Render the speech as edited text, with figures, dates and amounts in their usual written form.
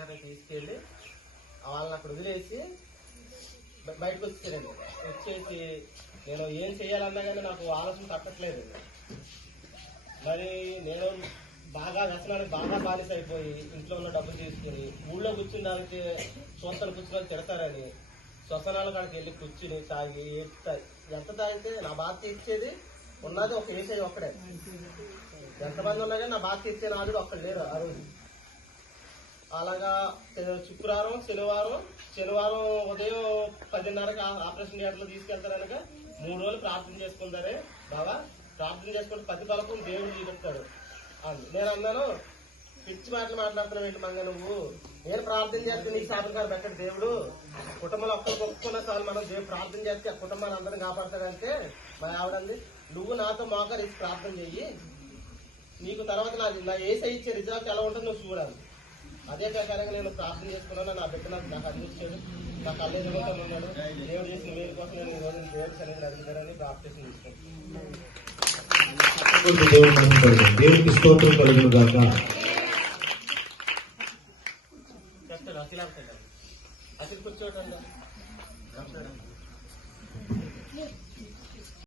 గారిని తీసుకెళ్ళి వాళ్ళని అక్కడ వదిలేసి బయటకు వచ్చేసారండి. వచ్చేసి నేను ఏం చేయాలన్నా కానీ నాకు ఆలోచన తట్టట్లేదు. మరి నేను బాగా వ్యసనానికి బాగా బానిస అయిపోయి ఇంట్లో ఉన్న డబ్బులు తీసుకుని ఊళ్ళో కూర్చుని దానికి చూస్తాను కూర్చుని తిడతారని శ్వసనాల కాడికి వెళ్ళి కూర్చుని తాగి ఎంత తాగితే నా బాధ తీర్చేది ఉన్నది ఒక ఏసై ఒక్కడే. ఎంతమంది ఉన్నా కానీ నా బాధ తీర్చే నాడు ఒక్కడు లేరు ఆ రోజు. అలాగా శుక్రవారం శనివారం ఉదయం 10:30కి ఆపరేషన్ థియేటర్లో తీసుకెళ్తారనక 3 రోజులు ప్రార్థన చేసుకుంటారే బాబా. ప్రార్థన చేసుకుంటే 10 పలకం దేవుడు చూపిస్తాడు అని నేను అన్నాను. పిచ్చి మాటలు మాట్లాడుతున్నావు ఏంటి మంగ నువ్వు? నేను ప్రార్థన చేస్తే నీకు శాపకాలు పెట్టాడు దేవుడు. కుటుంబంలో ఒక్కరికి ఒప్పుకున్నా చాలు, మనం దేవుడు ప్రార్థన చేస్తే ఆ కుటుంబాన్ని అందరినీ కాపాడతాడంటే మా ఆవిడంది, నువ్వు నాతో మోకరించి ప్రార్థన చెయ్యి, నీకు తర్వాత నా ఏసై ఇచ్చే రిజల్ట్ ఎలా ఉంటుందో నువ్వు చూడాలి. అదే ప్రకారంగా నేను ప్రార్థన చేసుకున్నాను. నా బిడ్డ నాకు అందించాడు, నా కళ్ళు ఎదుగుతూ ఉన్నాడు. దేవుడు చేసిన వేరు కోసం నేను ఈ రోజు దేవుడి సన్నిధిని అడుగుతానని ప్రార్థన చేసుకుంటాను. దేవునికి స్తోత్రం కలుగును గాక. చెప్తాడు అసలు కూర్చోటండి.